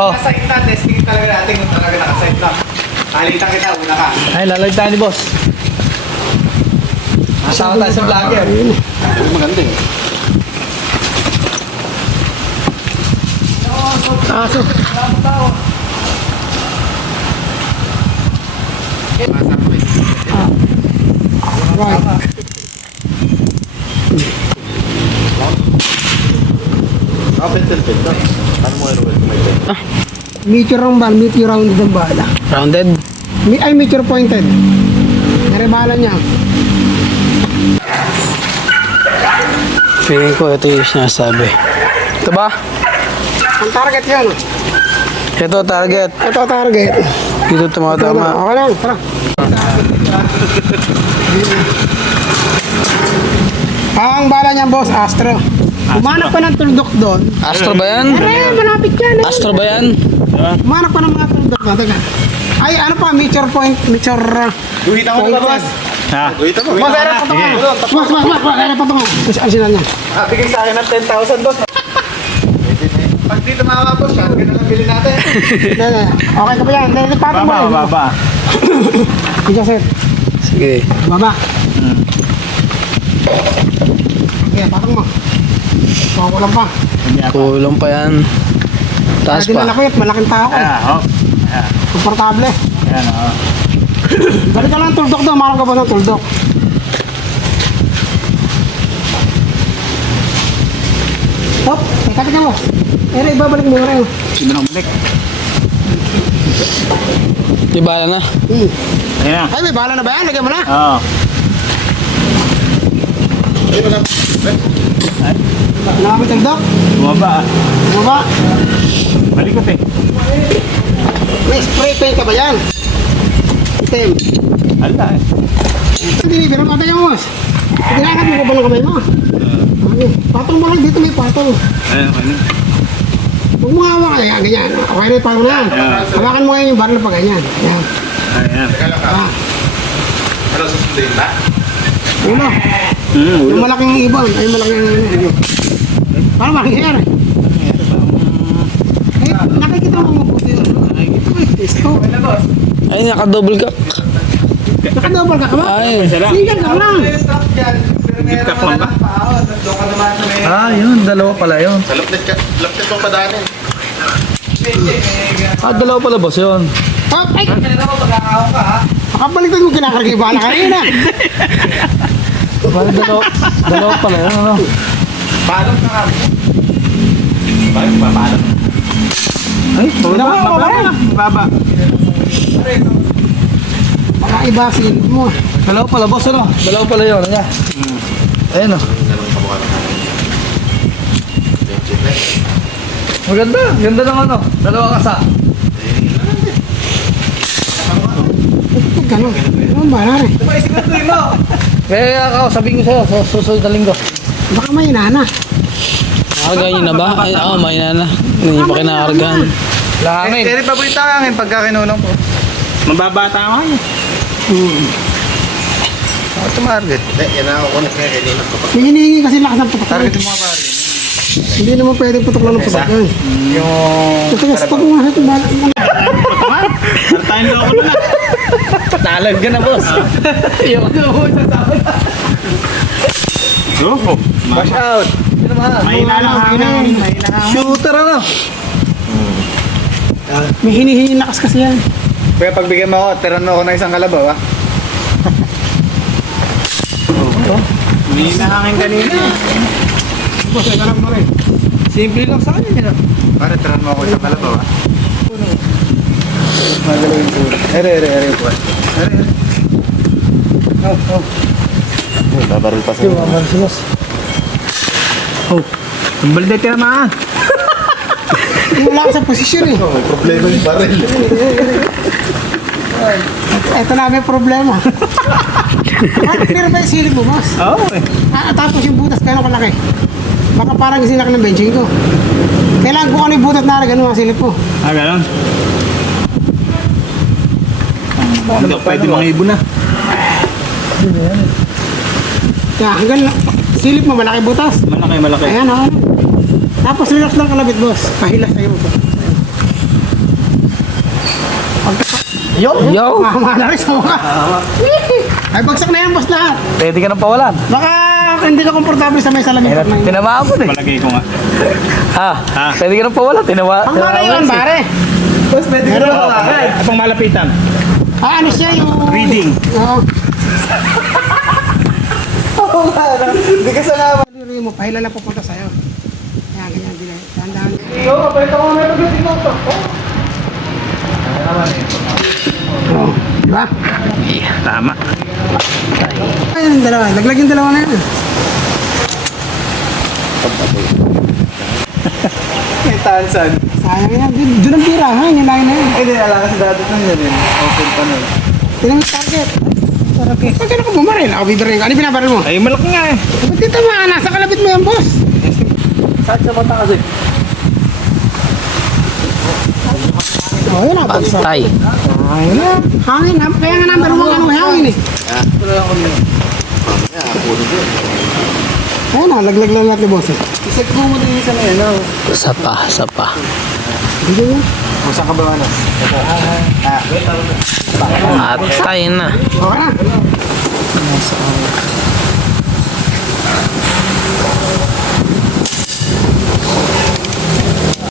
Oh. Nasa kita, testing talaga natin kung talaga nakasite lang. Kalitan kita, una ka. Ay, lalag tayo ni boss. Nasama tayo sa vlogger. Maganda eh. Aso. Right. Pentel. Ano mo yung may Meteor ang bal, meteor rounded ang bala. Rounded. Ay, meteor pointed. Narebala niya. Feeling ko ito yung sinasabi. Ito ba? Ang target yan. Ito target. Ito target. Dito tumatama. Okay lang, tara. Ang bala niya, boss, Astro. Umanap pa ng tuldok doon. Astro ba yan? Ay, malapit yan. Astro ba yan? Umanap pa ng mga tuldok doon. Teka. Ay, ano pa, meteor point, meteor... Guhitan ko na ba, boss? Ha? Guhitan mo. Boss, aeroport ako. Boss, aeroport ako. Ang sila niya. Bigay sa akin ng 10,000, boss. Pag dito makakapos, shotgun na lang bilhin natin. Okay ka ba yan? Patong mo rin. Baba. Ikaw, sir. Sige. Baba. Okay, patong mo. Kulang pa. Kulong pa yan. Taas Lagi na pa. lakit, malaking tao eh. Komportable. Ayan, oh. Dali ka lang tuldok daw, marang ka ba ng tuldok? Hop, teka mo. Eh, ibabalik mo rin. Sino nang balik? Di bala na. Ayan na. Ay, may bala na ba yan? Lagyan mo na. Oo. Nakapit tuldok? Bumaba. Bumaba. Balikot eh. May spray paint ka ba yan? Item. Ala eh. Hindi, pero patay mo. Tinangat mo ba ng kamay mo? Okay. Patong mo lang dito, may patong. Ayan, ano? Huwag mo hawak kaya, ganyan. Okay na yung patong na yan. Hawakan mo ngayon yung baril pa ganyan. Ayan. Ayan. Ah, Ano susunduin ba? ulo. Yung malaking ibon. Ay, malaking ano. Parang malaking hair. Eh, nakikita mo mabuti yun. Isko. Ay, naka-double ka. Nakadouble ka ba? Ay. Single ka lang. Gitkat lang ba? Ah, yun. Dalawa pala yun. Sa lapnet mong padanin. Ah, dalawa pala boss yun. Oh, ay! Makabaliktad mo kinakarga yung bala kanina. Bali, dalawa pala yun. Ano? Palong na kami. Bakit papalong? Ay, Baba. Baka iba silip mo. dalawa pala boss. Ano? Dalawa pala yun. Ano? Ayun oh. Maganda. Ganda ng ano. Dalawa kasa. Ganun. Ganun ba na rin? Kaya ako, sabihin ko sa'yo, sa susunod na linggo. Baka may inana. Nakaganyan na ba? Ay, oo, may na. Hindi pa kinakargahan. Langin. Kaya pa po yung tangangin pagka kinulong po. Mababata ako kayo. Ako tumarget. Yan na ako connect na kanina. Hinihingi kasi lakas ng putok. Target yung mga bagay. Hindi naman pwedeng putok lang ng putok yan. Yung... Ito kasi pag mga sa bala. Tartahin na ako na. Talag ka na, boss. Yung Go. Bash out. Mahina lang hangin. Shooter ano? May hinihingi lakas kasi yan. Kaya pagbigyan mo ako, tiran mo ako ng isang kalabaw ha. Mahina hangin kanina. Boss, ito lang mo rin. Simple lang sa kanya. Pare, tiran mo ako isang kalabaw ha. Magalawin ko. Ere. Oh. Babaril pa sa Yung amal si boss. Oh, ang balde tinamaan. Wala ka sa posisyon eh. May problema yung baril. Ito na may problema. Clear ba yung silip mo, boss? Oo eh. Tapos yung butas, gano'n kalaki? Baka parang isinak ng benching ko. Kailangan ko ano yung butas na gano'n ang silip ko. Ah, gano'n? Hindi pwede mga ibon na. Kaya hanggang silip mo, malaki butas. Malaki. Ayan, oh. Tapos relax lang kalabit, boss. Pahilas sa'yo mo. Yo! Yo! Mama na rin sa mukha. Ay, bagsak na yan, boss, lahat. Pwede ka nang pawalan. Baka hindi ka komportable sa may salamin. Tinamaan mo eh. Palagay ko nga. Pwede ka nang pawalan. Ang mara yun, pare. Boss, pwede ko na. Apang malapitan. Ano siya yung... Reading. Oo. Oo nga, hindi ka sanama. Liruin mo, pahila lang pupunta sa'yo. Yan, ganyan, bilay. Dahan-dahan. Ikaw, kapalita ko meron doon dito. Oo. Di ba? Tama. Ayun, yung dalawa. Laglag yung dalawa na yan. May tansan. Sayang yan. Doon ang tirahan. Yung lain na yan. Eh, di alam kasi dati nang yun yun. Open pa nun. Tinan mo yung target. Target. Pag ano ka bumaril? Ako bibaril ka. Ano binabaril mo? Ay, malaki nga eh. Ba't dito ma? Nasa kalabit mo yan, boss. Saan sa mata kasi? Oh, yun na. Bagsak. Patay. Ayun na. Hangin. Kaya nga number one ano, hangin eh. Wala lang kami. Ayun na. Laglag lang lahat ni boss eh. Isag mo mo din isa na yun. Sa pa. Hindi yun. Kung saan ka ba ano? Patay na. Okay na.